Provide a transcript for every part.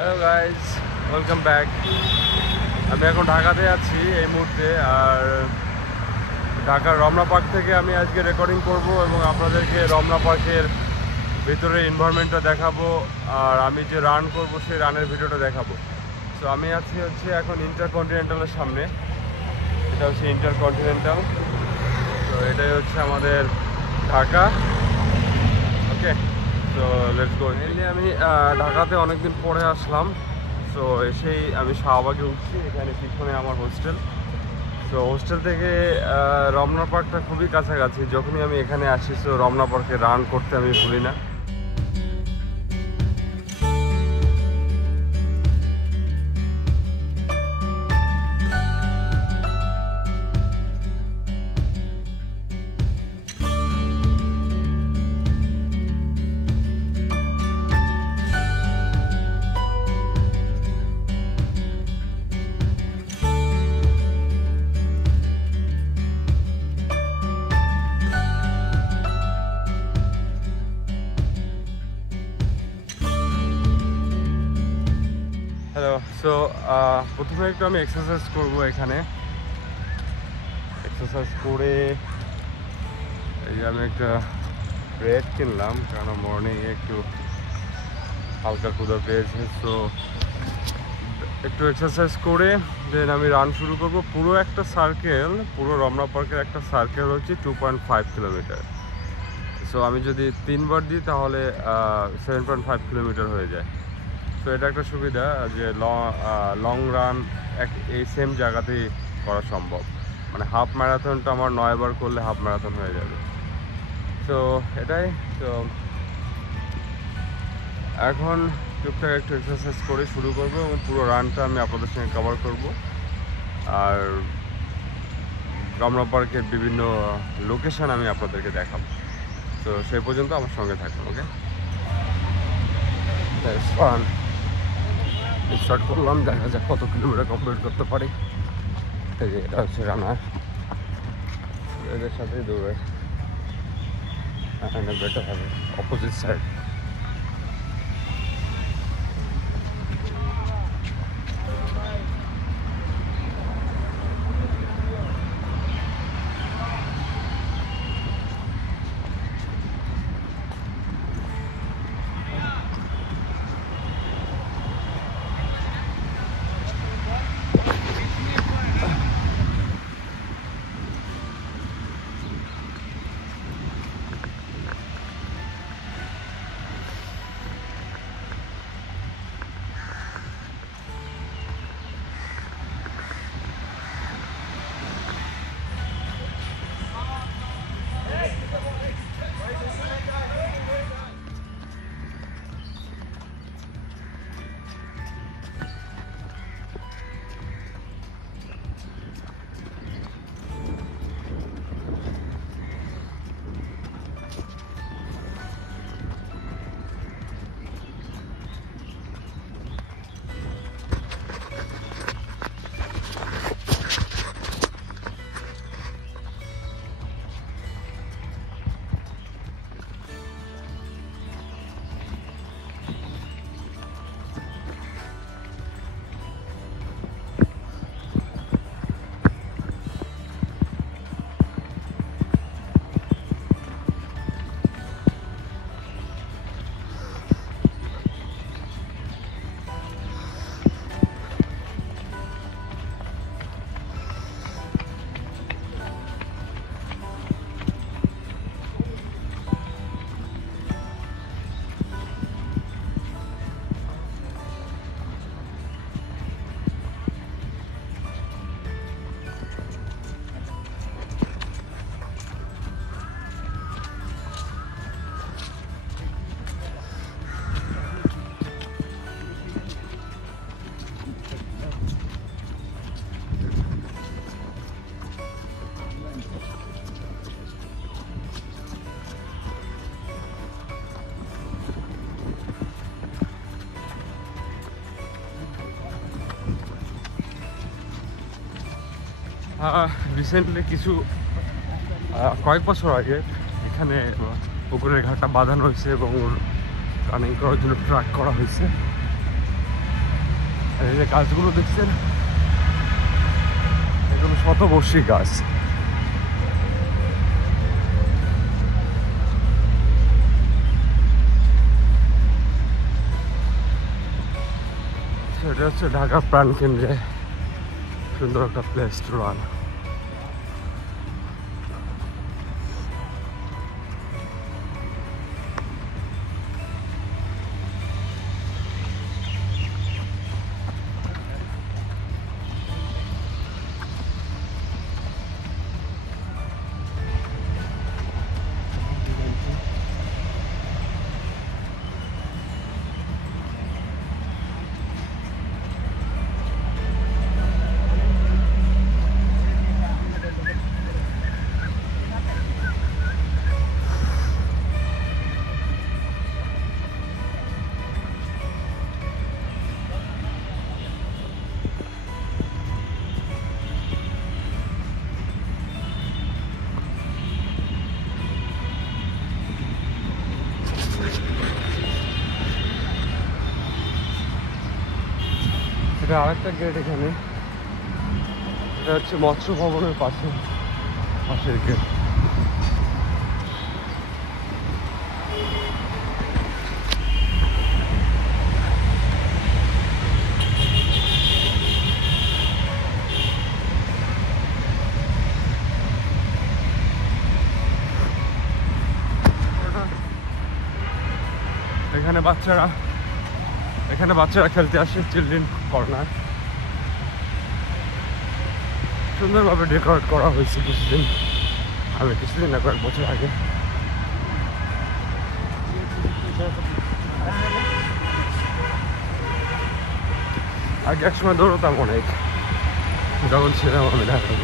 Hello guys, welcome back. আমি এখন ঢাকাতে আছি এই মুহূর্তে, আর ঢাকার রমনা পার্ক থেকে আমি আজকে রেকর্ডিং করব এবং আপনাদেরকে রমনা পার্কের ভেতরের এনভায়রনমেন্টটা দেখাবো, আর আমি যে রান করব সেই রানের ভিডিওটা দেখাবো। সো আমি আছি এখন ইন্টারকন্টিনেন্টালের সামনে। এটা হচ্ছে ইন্টারকন্টিনেন্টাল। তো এটাই হচ্ছে আমাদের ঢাকা। ওকে, তো লেটস গো। মেনলি আমি ঢাকাতে অনেকদিন পরে আসলাম। সো এসেই আমি শাহবাগে উঠছি, এখানে পিছনে আমার হোস্টেল। সো হোস্টেল থেকে রমনা পার্কটা খুবই কাছাকাছি। যখনই আমি এখানে আসি, সো রমনা পার্কে রান করতে আমি ভুলি না। হ্যালো। সো প্রথমে একটু আমি এক্সারসাইজ করবো এখানে। এক্সারসাইজ করে এই যে আমি একটা ব্রেড কিনলাম, কারণ মর্নিংয়ে একটু হালকা ক্ষুধা পেয়েছে। সো একটু এক্সারসাইজ করে দেন আমি রান শুরু করব। পুরো একটা সার্কেল, পুরো রমনা পার্কের একটা সার্কেল হচ্ছে 2.5 কিলোমিটার। সো আমি যদি 3বার দিই তাহলে 7.5 কিলোমিটার হয়ে যায়। তো এটা একটা সুবিধা যে লং রান এই সেম জায়গাতেই করা সম্ভব। মানে হাফ ম্যারাথনটা আমার 9বার করলে হাফ ম্যারাথন হয়ে যাবে। তো এটাই। তো এখন টুকটাক একটু এক্সারসাইজ করে শুরু করব এবং পুরো রানটা আমি আপনাদের সঙ্গে কভার করব। আর রমনা পার্কের বিভিন্ন লোকেশান আমি আপনাদেরকে দেখাবো। তো সেই পর্যন্ত আমার সঙ্গে থাকুন। ওকে, ফান স্টার্ট করলাম, দেখা যাক কত কিলোমিটার কমপ্লিট করতে পারি। এই যে এটা হচ্ছে রানার, এদের সাথেই দৌড়ে এখানে বেটার হবে অপোজিট সাইড। রিসেন্টলি কয়েক বছর আগে এখানে পুকুরের ঘাটটা বাঁধানো হয়েছে এবং রানিং করার জন্য ট্রাক করা হয়েছে। আর এই যে গাছগুলো দেখছেন, এগুলো শতবর্ষী গাছ। এটা হচ্ছে ঢাকা প্রাণকেন্দ্রে সুন্দর একটা প্লেস টু রান। এটা আরেকটা গেট, এখানে এটা হচ্ছে মৎস্য ভবনের পাশের গেট। এখানে বাচ্চারা খেলতে আসে, চিলড্রেন কর্নার। সুন্দরভাবে ডেকোরেট করা হয়েছে কিছুদিন না, কয়েক বছর আগে। আগে একসময় দৌড়তাম অনেক, যখন ছিলাম আমি ঢাকা।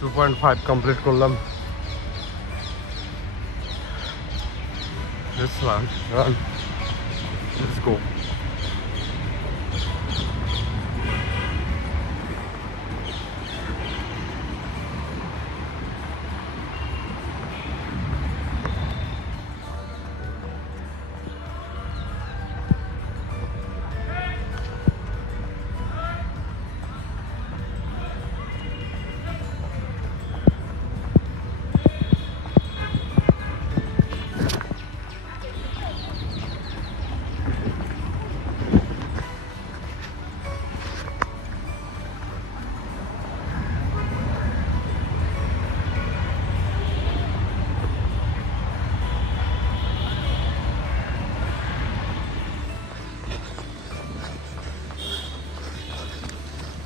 টু 2.5 কমপ্লিট করলাম। Let's run. Let's go.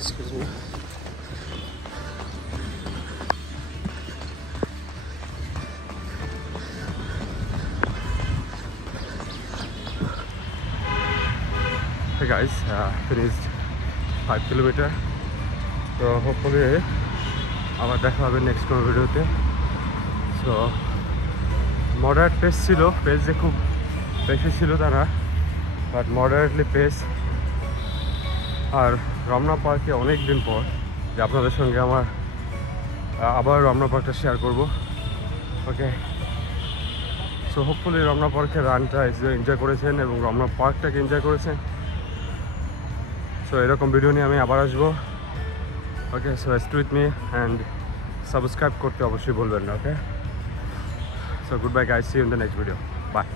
Excuse me. Hey guys, finished 5 kilometer. So hopefully আবার দেখা হবে নেক্সট কোনো ভিডিওতে। সো মডারেট পেস ছিল, পেস যে খুব বেশি ছিল তা না, বাট মডারেটলি পেস। আর রমনা পার্কে অনেক দিন পর যে আপনাদের সঙ্গে আমার আবার রমনা পার্কটা শেয়ার করব। ওকে, সো হোপফুলি রমনা পার্কের রানটা এনজয় করেছেন এবং রমনা পার্কটাকে এনজয় করেছেন। সো এরকম ভিডিও নিয়ে আমি আবার আসবো। Okay, so stay with me and subscribe করতে অবশ্যই বলবেন না। Okay, so good bye guys, see you in the next video, by.